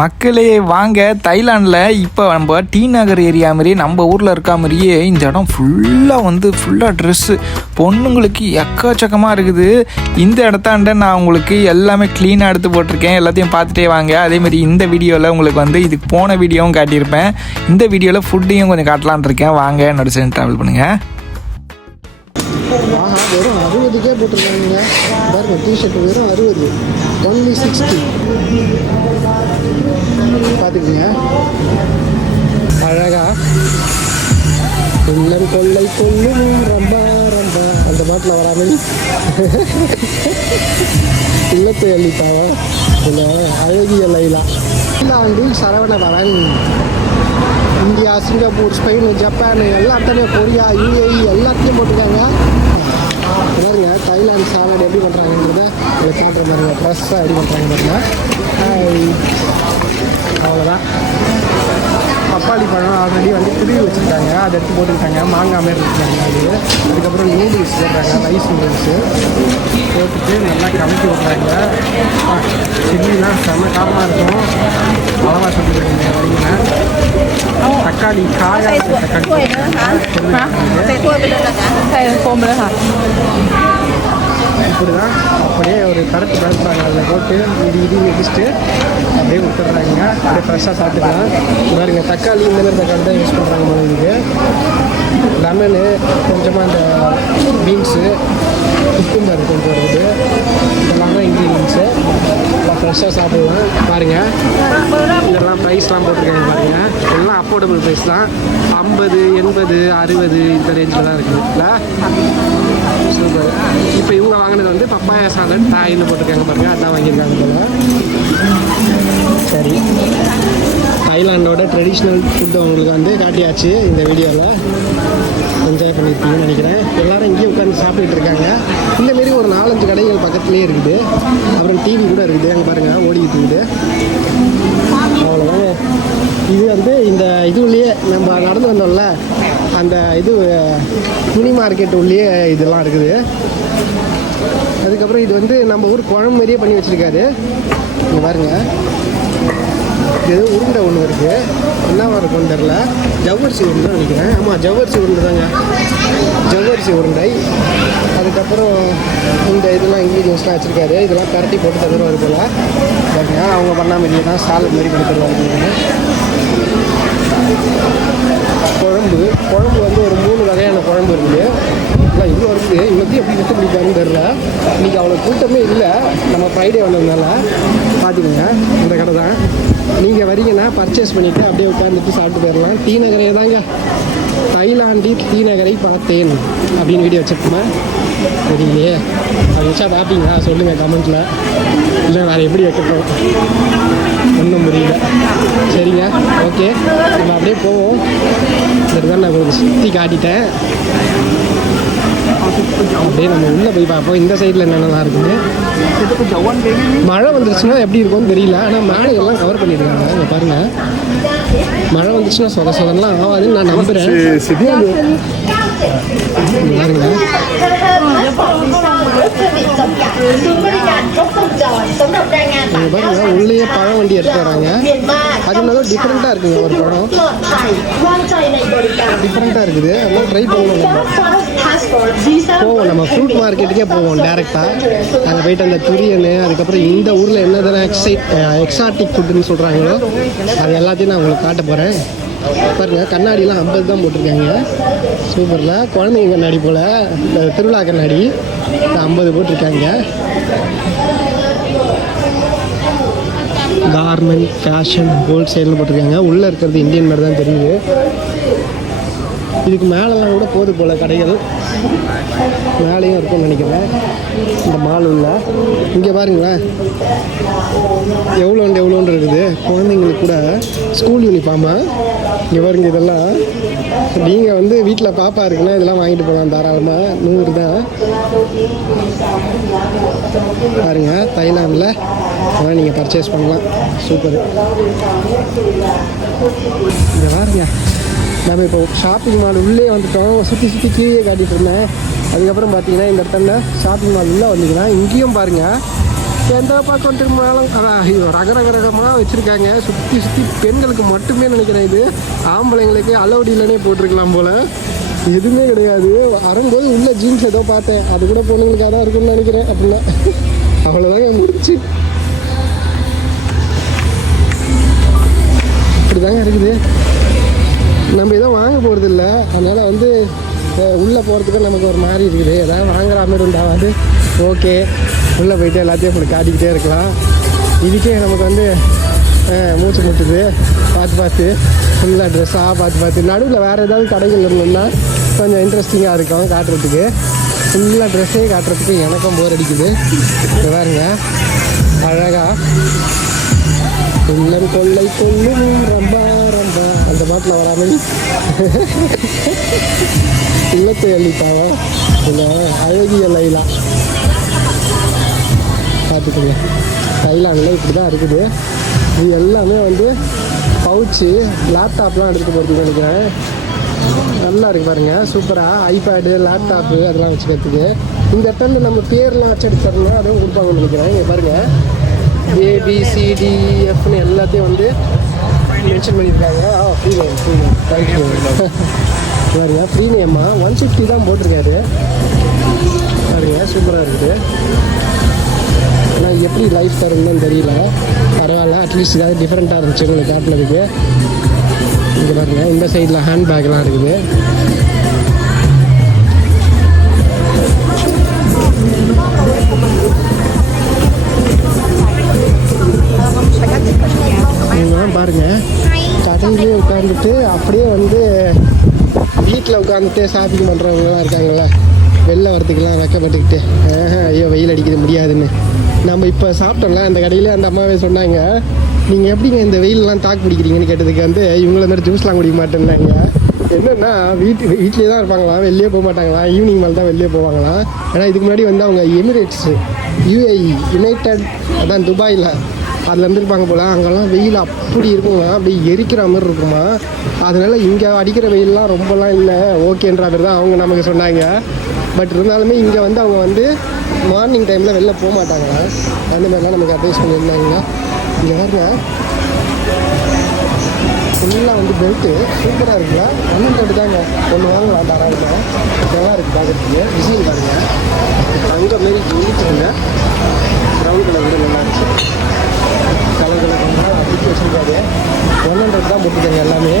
மக்களே வாங்க. தைலாண்டில் இப்போ நம்ம டி நகர் ஏரியா மாதிரியே நம்ம ஊரில் இருக்கா மாதிரியே இந்த இடம் ஃபுல்லாக வந்து ஃபுல்லாக ட்ரெஸ்ஸு பொண்ணுங்களுக்கு எக்கச்சக்கமாக இருக்குது. இந்த இடத்தாண்ட நான் உங்களுக்கு எல்லாமே க்ளீனாக எடுத்து போட்டிருக்கேன். எல்லாத்தையும் பார்த்துட்டே வாங்க. அதேமாதிரி இந்த வீடியோவில் உங்களுக்கு வந்து இதுக்கு போன வீடியோவும் காட்டியிருப்பேன். இந்த வீடியோவில் ஃபுட்டையும் கொஞ்சம் காட்டலான்னு இருக்கேன். வாங்க என்னோட சேர்ந்து ட்ராவல் பண்ணுங்கள் ஆஹா வெறும் அறுபதுக்கே போட்டிருக்காங்க பாருங்க டிஷர்ட் வெறும் அறுபது. ஒன்லி சிக்ஸ்டி பார்த்துக்குங்க. அழகா. உள்ளம் கொள்ளை கொள்ளும் ரம்பா ரம்பா. அந்த பாட்டில் வராமல் இல்லத்தை அள்ளித்தாவம் இல்லை அழகிய Laila. England Saravana Bhavan India Singapore Spain Japan எல்லாத்தையுமே கொரியா யூஏஇ எல்லாத்தையும் போட்டிருக்காங்க. பாருங்க தைலாந்து சாலட் எப்படி பண்ணுறாங்கன்றத உங்களுக்கு காட்டுற பாருங்க ஃப்ரெஷ்ஷாக எப்படி பண்ணுறாங்க பாருங்க. ஆல்ரெடி வந்து திருவி வச்சுருக்காங்க அதை எடுத்து போட்டுக்கிட்டாங்க மாங்காய் மாதிரி இருக்காங்க அது அதுக்கப்புறம் நூடுல்ஸ் போடுறாங்க ரைஸ் நூடுல்ஸு போட்டுட்டு நல்லா கலக்கி விட்றாங்க சில்லிலாம் செம்ம காரமாக இருக்கும் அளவாக சொல்லிடுறாங்க வரீங்க தக்காளி காயாக தக்காளி இப்படி தான் அப்படியே ஒரு கருத்து கலப்புறாங்க அதில் போட்டு இது இது வச்சுட்டு அப்படியே விட்டுறாங்க அப்படியே ஃப்ரெஷ்ஷாக சாப்பிட்டுக்கலாம். பாருங்க தக்காளி இந்த மாதிரி தக்காளி தான் யூஸ் பண்ணுறாங்க போல இதுக்கு லெமனு கொஞ்சமாக இந்த பீன்ஸு குக்கும்பர் கொஞ்சம் இருக்குது இதெல்லாம் தான் இன்க்ரீடியன்ஸு நல்லா ஃப்ரெஷ்ஷாக சாப்பிடலாம். பாருங்கள் இதெல்லாம் ப்ரைஸ்லாம் போட்டிருக்காங்க பாருங்கள் எல்லாம் அஃபோர்டபுள் ப்ரைஸ் தான். ஐம்பது எண்பது அறுபது இந்த ரேஞ்சில் தான் இருக்குதுல்ல இப்போ இவங்க வாங்கினது வந்து பப்பாயா சாலட் தாயின்னு போட்டிருக்காங்க பாருங்க. அதான் வாங்கியிருக்காங்க போல சரி. தாய்லாண்டோட ட்ரெடிஷ்னல் ஃபுட்டு அவங்களுக்கு வந்து காட்டியாச்சு இந்த வீடியோவில் என்ஜாய் பண்ணியிருப்பீங்கன்னு நினைக்கிறேன். எல்லாரும் இங்கேயே உட்காந்து சாப்பிட்டுட்டு இருக்காங்க. இந்தமாரி ஒரு நாலஞ்சு கடைகள் பக்கத்துலேயே இருக்குது. அப்புறம் டிவி கூட இருக்குது. அங்கே பாருங்கள் ஓடிக்கிட்டு இருக்குது. அவ்வளோதாங்க இது வந்து இந்த இதுலேயே நம்ம நடந்து வந்தோம்ல. அந்த இது துணி மார்க்கெட் உள்ளேயே இதெல்லாம் இருக்குது. அதுக்கப்புறம் இது வந்து நம்ம ஊர் குழம்பு மாதிரியே பண்ணி வச்சுருக்காரு. இங்கே பாருங்க. இது உருண்டை ஒன்று இருக்குது என்னவா இருக்கும் தெரில ஜவ்வரிசி உருண்டை நினைக்கிறேன். ஆமாம் ஜவ்வரிசி உருண்டை தாங்க. ஜவ்வரிசி உருண்டை. அதுக்கப்புறம் இந்த இதெல்லாம் இன்க்ரீடியன்ஸ்லாம் வச்சுருக்காரு. இதெல்லாம் கரட்டி போட்டு தருவார் போல். பாருங்க அவங்க பண்ணாமல் மாதிரியே தான் சாலட் மாதிரி கொடுத்துருவாங்க குழம்பு. குழம்பு வந்து ஒரு மூணு வகையான குழம்பு இருக்குது. எல்லாம் இவ்வளோ இருக்குது இவ்வளோத்தையும் எப்படி விட்டு பிடிப்பாருன்னு தெரில இன்றைக்கி அவ்வளோ கூட்டமே இல்லை. நம்ம ஃப்ரைடே வந்ததுனால பார்த்துக்கோங்க இந்த கடை தான். நீங்கள் வரீங்கன்னா பர்ச்சேஸ் பண்ணிவிட்டு அப்படியே உட்காந்துட்டு சாப்பிட்டு போயிடலாம். டீ நகரே தாங்க. தைலாண்டில் டீ நகரை பார்த்தேன் அப்படின்னு வீடியோ வச்சுருக்கோமா? தெரியலையே. அது வச்சா பார்ப்பீங்களா? சொல்லுங்கள் கமெண்ட்டில் இல்லை வேறு எப்படி வைக்கட்டும்? ஒன்றும் புரியல. சரிங்க ஓகே நம்ம அப்படியே போவோம். இதுதான் நான் உங்களுக்கு சுற்றி காட்டிட்டேன். அப்படியே நம்ம உள்ளே போய் பார்ப்போம். இந்த சைடில் என்னென்னலாம் இருக்குது மழை வந்துருச்சுன்னா எப்படி இருக்கும்னு தெரியல. ஆனால் மேலே எல்லாம் கவர் பண்ணியிருக்காங்க. இங்கே பாருங்கள் மழை வந்துச்சுன்னா சொத சொதெல்லாம் ஆகாதுன்னு நான் நம்புகிறேன் பாருங்க. இங்கே பாருங்க உள்ளேயே பழம் வண்டி எடுத்து வராங்க. அது என்னதோ டிஃப்ரெண்ட்டாக இருக்குங்க ஒரு பழம் டிஃப்ரெண்ட்டாக இருக்குது. அதெல்லாம் ட்ரை பண்ணணும் நம்ம. போவோம் நம்ம ஃப்ரூட் மார்க்கெட்டுக்கே போவோம் டேரெக்டாக அங்கே போயிட்டு அந்த துரியன் அதுக்கப்புறம் இந்த ஊரில் என்னதெல்லாம் எக்ஸைட் எக்ஸாட்டிக் ஃபுட்டுன்னு சொல்கிறாங்களோ அது எல்லாத்தையும் நான் உங்களுக்கு காட்ட போகிறேன் பாருங்க கண்ணாடிலாம் ஐம்பது தான் போட்டிருக்காங்க. சூப்பரில். குழந்தைங்க கண்ணாடி போல். இந்த திருவிழா கண்ணாடி. ஐம்பது போட்டிருக்காங்க. கார்மெண்ட் ஃபேஷன் ஹோல்சேல்னு போட்டிருக்காங்க. உள்ளே இருக்கிறது இந்தியன் மாதிரி தான் தெரியுது. இதுக்கு மேலெல்லாம் கூட போது போல் கடைகள். மேலேயும் இருக்கும்னு நினைக்கிறேன். இந்த மால் உள்ள. இங்கே பாருங்களேன். எவ்வளோண்டு எவ்வளோண்டு இருக்குது? குழந்தைங்களுக்கு கூட ஸ்கூல் யூனிஃபார்மா இங்கே பாருங்க இதெல்லாம். நீங்கள் வந்து வீட்டில் பாப்பா இருக்குன்னா இதெல்லாம் வாங்கிட்டு போகலாம் தாராளமாக நூறு தான். பாருங்க தைலாண்டில் அதெல்லாம் நீங்கள் பர்ச்சேஸ் பண்ணலாம். சூப்பர். இங்கே பாருங்க. நம்ம இப்போ ஷாப்பிங் மால் உள்ளே வந்துட்டோம். சுற்றி சுற்றி கீழே காட்டிட்டு இருந்தேன். அதுக்கப்புறம் பார்த்தீங்கன்னா இந்த இடத்துல ஷாப்பிங் மால் உள்ளே வந்தீங்கன்னா இங்கேயும் பாருங்கள் எந்த பக்கம் திரும்பினாலும் ரக ரக ரகமாக வச்சுருக்காங்க. சுற்றி சுற்றி பெண்களுக்கு மட்டுமே நினைக்கிறேன் இது. ஆம்பளைங்களுக்கு அலோடி இல்லைனே போட்டிருக்கலாம் போல். எதுவுமே கிடையாது. வரும்போது உள்ள ஜீன்ஸ் ஏதோ பார்த்தேன். அது கூட பொண்ணுங்களுக்காக தான் இருக்குன்னு நினைக்கிறேன். அப்படின்னா அவ்வளோதாங்க முடிச்சு இப்படிதாங்க இருக்குது. நம்ம எதுவும் வாங்க போகிறது இல்லை அதனால் வந்து உள்ளே போகிறதுக்கு நமக்கு ஒரு மாதிரி இருக்குது. ஏதாவது வாங்குற மாதிரி உண்டாகாது ஓகே உள்ளே போயிட்டு எல்லாத்தையும் இப்படி காட்டிக்கிட்டே இருக்கலாம். இதுக்கே நமக்கு வந்து மூச்சு முட்டுது. பார்த்து பார்த்து ஃபுல்லாக ட்ரெஸ்ஸாக பார்த்து பார்த்து. நடுவில் வேறு ஏதாவது கடைகள் இருந்தோம்னா கொஞ்சம் இன்ட்ரெஸ்டிங்காக இருக்கும் காட்டுறதுக்கு. ஃபுல்லாக ட்ரெஸ்ஸே காட்டுறதுக்கு எனக்கும் போர் அடிக்குது. இங்க பாருங்க. அழகாக உள்ளம் கொள்ளை கொள்ளும் ரம்பா. பாட்டில் வராமல் இல்லத்தை அள்ளிப்பாவம் இல்லை அழகிய லைலா. பார்த்துக்கோங்க. தைலாண்டில் இப்படி தான் இருக்குது. இது எல்லாமே வந்து பவுச்சு லேப்டாப்லாம் எடுத்துகிட்டு போகிறதுக்கு நினைக்கிறேன். நல்லா இருக்கு பாருங்க. சூப்பராக ஐபேடு லேப்டாப்பு அதெல்லாம் வச்சுக்கிறதுக்கு. இந்த இடத்துல நம்ம பேர்லாம் அச்சடிச்சு தரணும் அதுவும் கொடுப்பாங்கன்னு நினைக்கிறேன். இங்கே பாருங்கள் ஏபிசிடிஎஃப்னு e, எல்லாத்தையும் வந்து மென்ஷன் பண்ணியிருக்காங்க. ஆ ஃப்ரீ நேம் ஃப்ரீ நேம் பாருங்க ஃப்ரீ நேமா ஒன் ஃபிஃப்டி தான் போட்டிருக்காரு. பாருங்க சூப்பராக இருக்குது. ஆனால் எப்படி லைஃப் தருங்கன்னு தெரியல. பரவாயில்ல அட்லீஸ்ட் ஏதாவது டிஃப்ரெண்ட்டாக இருந்துச்சு உங்களுக்கு காட்டினதுக்கு. இங்கே பாருங்கள் இந்த சைடில் ஹேண்ட் பேக்லாம் இருக்குது. பாருங்கள் பாருங்க உட்காந்துட்டு அப்படியே வந்து வீட்டில் உட்காந்துட்டு ஷாப்பிங் பண்ணுறவங்களாம் இருக்காங்கல்ல. வெளில வரத்துக்கெல்லாம் வெக்கப்பட்டுக்கிட்டு ஆஹா, ஐயோ வெயில் அடிக்கிறது முடியாதுன்னு. நம்ம இப்போ சாப்பிட்டோம்ல அந்த கடையிலே அந்த அம்மாவே சொன்னாங்க நீங்கள் எப்படிங்க இந்த வெயிலெலாம் தாக்கு பிடிக்கிறீங்கன்னு கேட்டதுக்கு வந்து இவங்கள மாதிரி ஜூஸ்லாம் குடிக்க மாட்டேன்னாங்க. என்னென்னா வீட்டு வீட்லேயே தான் இருப்பாங்களாம் வெளியே போக மாட்டாங்களாம் ஈவினிங் மேலே தான் வெளியே போவாங்களாம். ஏன்னா இதுக்கு முன்னாடி வந்து அவங்க எமிரேட்ஸு யூஏஇ யுனைடட் அதான் துபாயில். அதில் இருந்துருப்பாங்க போல். அங்கெல்லாம் வெயில் அப்படி இருக்குமா அப்படி எரிக்கிற மாதிரி இருக்குமா? அதனால் இங்கே அடிக்கிற வெயில்லாம் ரொம்பலாம் இல்லை. ஓகேன்ற மாதிரி தான் அவங்க நமக்கு சொன்னாங்க. பட் இருந்தாலுமே இங்கே வந்து அவங்க வந்து மார்னிங் டைமில் வெளில போக மாட்டாங்க. அந்த மாதிரிலாம் நமக்கு அட்வைஸ் பண்ணியிருந்தாங்க. இங்கே பாருங்க. ஃபுல்லாக வந்து பெல்ட்டு சூப்பராக இருக்குல்ல ஒன்றும் தொட்டு தாங்க ஒன்று வாங்கலாம். தாராளமாக நல்லா இருக்குது பார்க்குறதுக்கு டிசைன் பாருங்க. தங்க மாரி ஜொலிக்குதுங்க ப்ரௌன் கலர் கூட நல்லா இருக்குது கலர் கொஞ்சம் பண்ணால் வச்சுருக்காரு ஒன் ஹண்ட்ரட் தான் போட்டுருக்காங்க எல்லாமே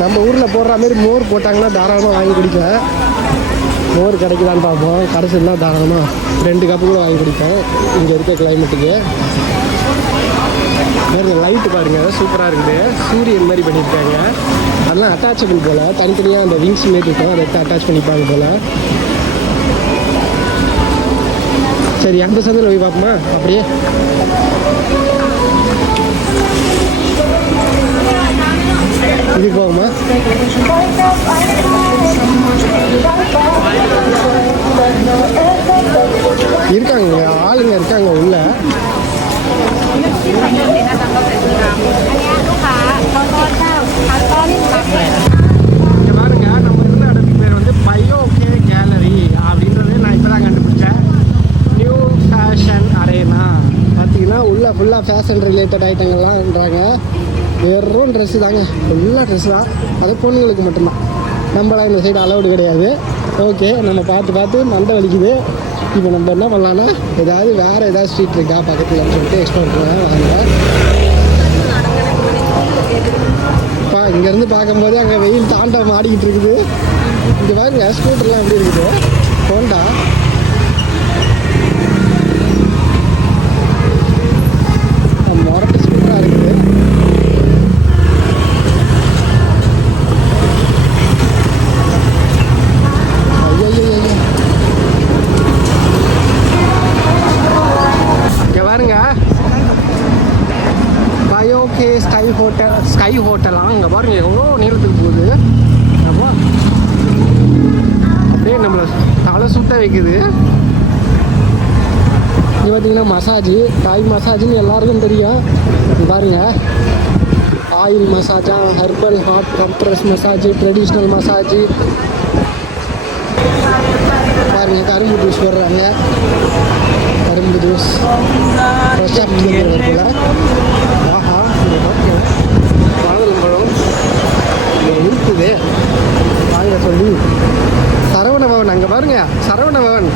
நம்ம ஊரில் போடுற மாதிரி மோர் போட்டாங்கன்னா தாராளமாக வாங்கி குடிக்கலாம் மோர் கிடைக்குதான்னு பார்ப்போம். கடைசிலாம் தாராளமாக ரெண்டு கப்பு கூட வாங்கி குடிப்பேன். இங்கே இருக்க கிளைமேட்டுக்கு வேறு லைட்டு பாருங்க. சூப்பராக இருக்குது. சூரியன் மாதிரி பண்ணியிருக்காங்க. அதெல்லாம் அட்டாச்சபிள் போல். தனித்தனியாக அந்த விங்ஸ் மாரி இருக்கும். அதை எடுத்து அட்டாச் பண்ணிப்பாங்க போல். சரி அந்த சந்தையில் போய் பார்ப்போமா? அப்படியே. இது போகுமா இருக்காங்க ஆளுங்க இருக்காங்க உள்ள. இங்க பாருங்க நம்ம இருந்த இடத்துக்கு பேர் வந்து பயோ கே கேலரி அப்படின்றது நான் இப்போ தான் கண்டுபிடிச்சேன் நியூ ஃபேஷன் அரேனா பார்த்தீங்கன்னா உள்ளே ஃபுல்லாக ஃபேஷன் ரிலேட்டட் ஐட்டங்கள்லாம்ன்றாங்க வெறும் ட்ரெஸ்ஸு தாங்க ஃபுல்லாக ட்ரெஸ் தான் அது பொண்ணுங்களுக்கு மட்டும்தான் நம்மளாம் இந்த சைடு அலௌடு கிடையாது ஓகே நம்ம பார்த்து பார்த்து மண்டை வலிக்குது இப்போ நம்ம என்ன பண்ணலான்னா ஏதாவது வேறு ஏதாவது ஸ்ட்ரீட் இருக்கா பக்கத்தில் சொல்லிட்டு எக்ஸ்ப்ளோர் பண்ணலாம் வாங்க இங்கேருந்து பார்க்கும்போது அங்கே வெயில் தாண்டவம் ஆடிக்கிட்டு இருக்குது. இங்கே பாருங்க ஸ்கூட்டர்லாம் எப்படி இருக்குது? ஹோண்டா மொரட்டு ஸ்கூட்டராக இருக்குது ஐயையையையோ. இங்க பாருங்க பயோகே ஸ்கை ஹோட்டல் ஸ்கை ஹோட்டலாம் அங்கே பாருங்க எவ்வளோ நீளத்துக்கு போகுது அப்பா அப்படியே நம்மளை தலை சுத்த வைக்குது இது பார்த்தீங்கன்னா மசாஜ் தாய் மசாஜ்னு எல்லாருக்கும் தெரியும். பாருங்கள் oil மசாஜா herbal hot compress massage traditional massage பாருங்கள் கரும்பு ஜூஸ் போடுறாங்க. கரும்பு ஜூஸ் ஃப்ரெஷ்ஷாக ஆஹா. மாதுளம்பழம் இருக்குது. வாங்க சொல்லி. சரவண பவன் அங்கே பாருங்க. சரவண பவன்.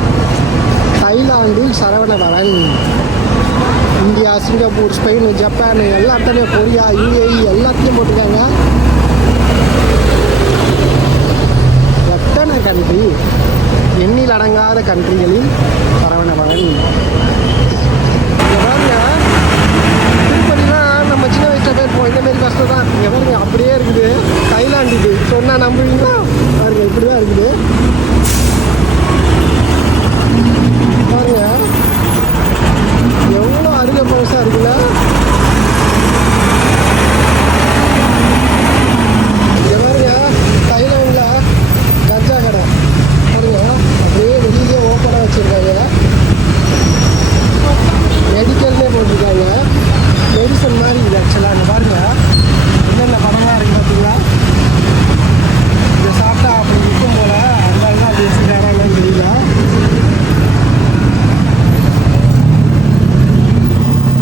தாய்லாந்தில் Saravana Bhavan India Singapore Spain Japan எல்லாத்தையுமே கொரியா யூஏஇ எல்லாத்தையும் போட்டிருக்காங்க. எத்தனை கண்ட்ரி எண்ணில் அடங்காத கண்ட்ரிகளில் சரவண நம்ம சின்ன வயசுல போயிருப்போம் இந்த மாதிரி கஷ்டம் தான். இங்கே பாருங்க அப்படியே இருக்குது. தைலாந்து இது சொன்னால் நம்புவீங்களா? பாருங்க இப்படி தான் இருக்குது. பாருங்க. எவ்வளோ அருகே பழசாக இருக்குல்ல இங்க பாருங்க தைலாண்டில் கஞ்சா கடை பாருங்க அப்படியே வெளியிலே ஓப்பனாக வச்சுருக்காங்க மெடிக்கல்லே போட்டிருக்காங்க மெடிசன் மாதிரி இது ஆக்சுவலாக அங்கே பாருங்க என்னென்ன படமாக இருக்கு பார்த்தீங்களா இதை சாப்பிட்டா அப்படி இருக்கும் போல அதனால தான் அப்படி வச்சுருக்காங்க என்னன்னு தெரியல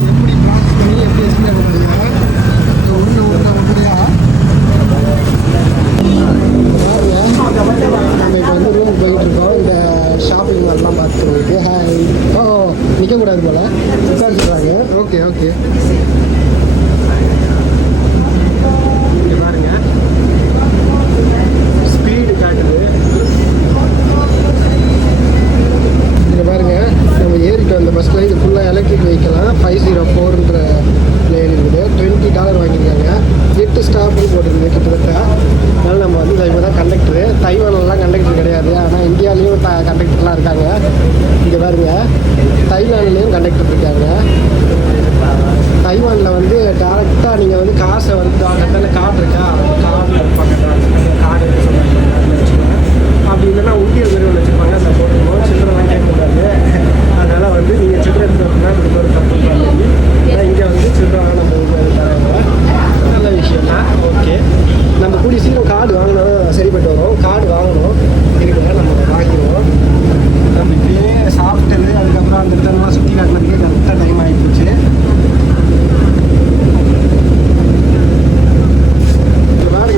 எப்படி ப்ராசஸ் பண்ணி எப்படி வச்சுருக்க போகிறாங்க ஒன்று ஒன்று ஒன்றையா நம்ம இப்போ வந்து ரூம் போயிட்டு இருக்கோம் இந்த ஷாப்பிங் மால்லாம் பார்த்துருக்கு ஹாய் ஓ நிற்கக்கூடாது போல உட்காந்து சொல்கிறாங்க ஓகே ஓகே இங்க பாருங்க ஸ்பீடு காட்டுது இங்க பாருங்க நம்ம ஏறிட்டு வந்த பஸ்ஸில் இது ஃபுல்லாக எலக்ட்ரிக் வெஹிக்கலாம் ஃபைவ் ஜீரோ ஃபோர்ன்ற லேன் இருக்குது டுவெண்ட்டி டாலர் வாங்கியிருக்காங்க எட்டு ஸ்டாப்னு போட்டிருக்குது கிட்டத்தட்ட அதனால் நம்ம வந்து இப்போ தான் கண்டக்டரு தைவான்லலாம் கண்டக்டர் கிடையாது ஆனால் இந்தியாவிலையும் த கண்டக்டர்லாம் இருக்காங்க இங்கே பாருங்க தைலாண்ட்லேயும் கண்டக்டர் இருக்காங்க தைவானில் வந்து டேரெக்டாக நீங்கள் வந்து காசை வந்து பக்கத்தில் கார்டு இருக்கா கார்டில் பக்கத்தில் கார்டு எடுக்க சொன்னாங்க அப்படி இல்லைன்னா உண்டியல் மாதிரி ஒன்று வச்சுருப்பாங்க அதை போட்டுருவோம் சில்லறைலாம் கேட்கக்கூடாது அதனால் வந்து நீங்கள் சில்லறை எடுத்து வரணும்னா இது ஒரு தப்பு பண்ணி ஏன்னா இங்கே வந்து சில்லறை நம்ம தராங்க நல்ல விஷயம் தான் ஓகே நம்ம கூடிய சீக்கிரம் கார்டு வாங்கினா சரிப்பட்டு வரும். கார்டு வாங்கணும். இருக்குல்ல நம்ம வாங்கிடுவோம். நம்ம இப்படியே சாப்பிட்டது அதுக்கப்புறம் அந்த இடத்துலலாம் சுற்றி காட்டினதுக்கே கரெக்டாக டைம் ஆகிப்போச்சு அதேமாதிரி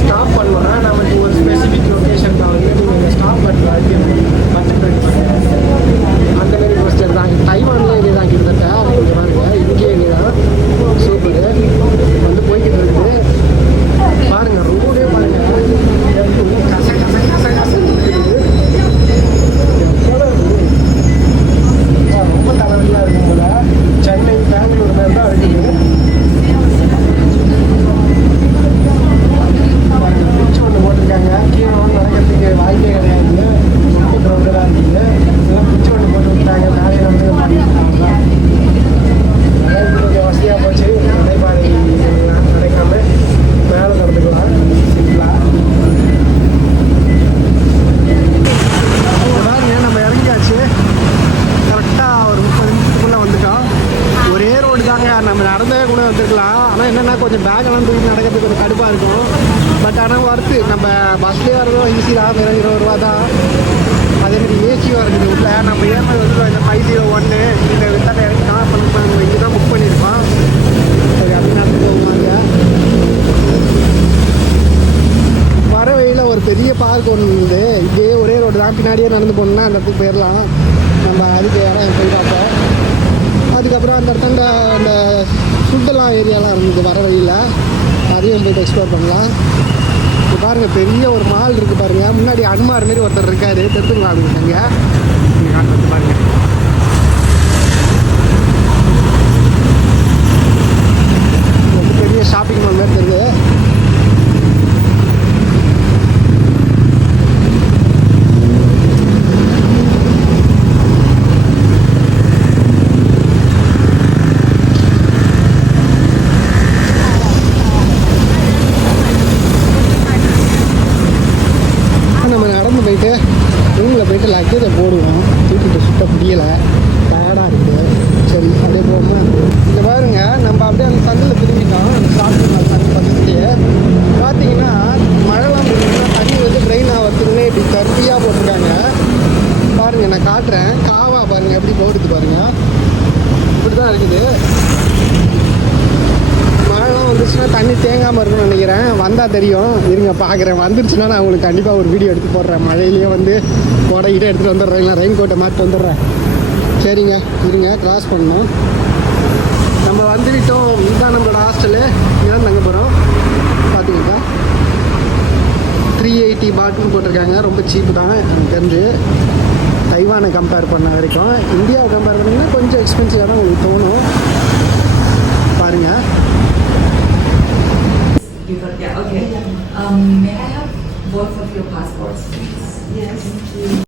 ஸ்டாப் பண்ணோம்னா நமக்கு ஒரு ஸ்பெசிஃபிக் லொக்கேஷன் தான். வந்து நீங்கள் ஸ்டாப் பண்ணுறது பட்ஜெட் அந்த மாதிரி கொஸ்டின் தான் தைவான்ல இதே தான் கிட்டத்தட்ட இங்கே பாருங்க இங்கே இதே தான் சூப்பர் வந்து போய்கிட்டு இருக்குது பாருங்க ரோடே பாருங்க எப்படி கச கச கச கசன்னு இருக்குது எவ்வளோ இருக்குது? ஆ, ரொம்ப தலைவலியாக இருக்கும் போல சென்னை பெங்களூர் மாதிரி தான் இருக்குது பிரிட்ஜ் ஒன்று போட்டிருக்காங்க கீழே வந்து நடக்கிறதுக்கு வாய்ப்பே கிடையாது ரொம்ப க்ரௌடடாக இருக்குது இதெல்லாம் பிரிட்ஜ் ஒன்று போட்டு விட்டாங்க மேலே வந்து அவ்வளோதான். அதான் இது கொஞ்சம் வசதியாக போச்சு நடைபாதை நடக்காம மேலே நடந்துக்கலாம் சிம்பிளாக பாருங்க நம்ம இறங்கியாச்சு கரெக்டாக ஒரு முப்பது நிமிஷத்துக்குள்ளே வந்துட்டோம் ஒரே ரோடு தாங்க நம்ம நடந்தே கூட வந்துருக்கலாம் ஆனால் என்னென்னா கொஞ்சம் பேக்கெல்லாம் தூக்கி நடக்கிறதுக்கு கொஞ்சம் கடுப்பாக இருக்கும் பட் ஆனால் ஒர்த்து நம்ம பஸ்லேயே வரதும் ஈஸி தான் வெறும் இருபது ரூபா தான் அதேமாதிரி ஏசியும் இருக்குது உள்ள நம்ம ஏமாதி வந்து இந்த ஃபைவ் ஜீரோ ஒன்று இந்த வித்தாட்ட இறங்கிட்டோம் அப்போ நம்ம இங்கே தான் புக் பண்ணியிருக்கோம். சரி அப்படி நடந்து போவாங்க வர வழியில் ஒரு பெரிய பார்க் ஒன்று இருந்தது இதே ஒரே ரோடு தான். பின்னாடியே நடந்து போகணுன்னா அந்த இடத்துக்கு போயிடலாம். நம்ம அதுக்கு இடம் போய் பார்ப்போம் அதுக்கப்புறம் அந்த இடத்துல அந்த சுத்தலாம் ஏரியாலாம் இருந்தது வர வழியில். அதையும் போயிட்டு எக்ஸ்ப்ளோர் பண்ணலாம். பாருங்கள் பெரிய ஒரு மால் இருக்குது பாருங்கள் முன்னாடி அனுமார் மாரி ஒருத்தர் இருக்காரு. தெரிஞ்சுங்களா அவங்க இங்கே காட்டுறது பாருங்கள் இது வந்து பெரிய ஷாப்பிங் மால் மாதிரி தெரியுது நம்ம நடந்து போயிட்டு ரூமில் போயிட்டு லக்கேஜை போடுவோம் தூக்கிட்டு சுத்த முடியலை டயர்டாக இருக்குது சரி அப்படியே போகுமா இங்கே பாருங்க நம்ம அப்படியே அந்த சந்தில் திரும்பிட்டோம். அந்த ஷாப்பிங் மால் சந்தை பக்கத்துலேயே. பார்த்தீங்கன்னா மழைலாம் போட்டுருந்தா தண்ணி வந்து ட்ரெயின் ஆகிறதுக்குன்னே இப்படி கருவியாக போட்டிருக்காங்க. பாருங்கள் நான் காட்டுறேன். காவா பாருங்கள் எப்படி போடுது பாருங்கள் இப்படி தான் இருக்குது. மழைலாம் வந்துச்சுன்னா தண்ணி தேங்காமல் இருக்கும்னு நினைக்கிறேன். வந்தால் தெரியும். இருங்க பார்க்குறேன் வந்துருச்சுன்னா நான் உங்களுக்கு கண்டிப்பாக ஒரு வீடியோ எடுத்து போடுறேன். மழையிலேயே வந்து கொடைகிட்ட எடுத்துகிட்டு வந்துடுறேன் ரெயின் கோட்டை மாற்றி வந்துடுறேன் சரிங்க இருங்க கிராஸ் பண்ணணும். நம்ம வந்துவிட்டோம். இதுதான் நம்மளோட ஹாஸ்டலு இதான் தங்க போகிறோம் பார்த்துக்கிட்டா த்ரீ எயிட்டி பாட்டுன்னு போட்டிருக்காங்க. ரொம்ப சீப்பு தான். எனக்கு தெரிஞ்சு. தைவானை கம்பேர் பண்ண வரைக்கும். இந்தியாவை கம்பேர் பண்ணிங்கன்னா கொஞ்சம் எக்ஸ்பென்சிவாக தான் உங்களுக்கு தோணும். பாருங்கள் okay. Um, may I have both of your passports, please? Yes.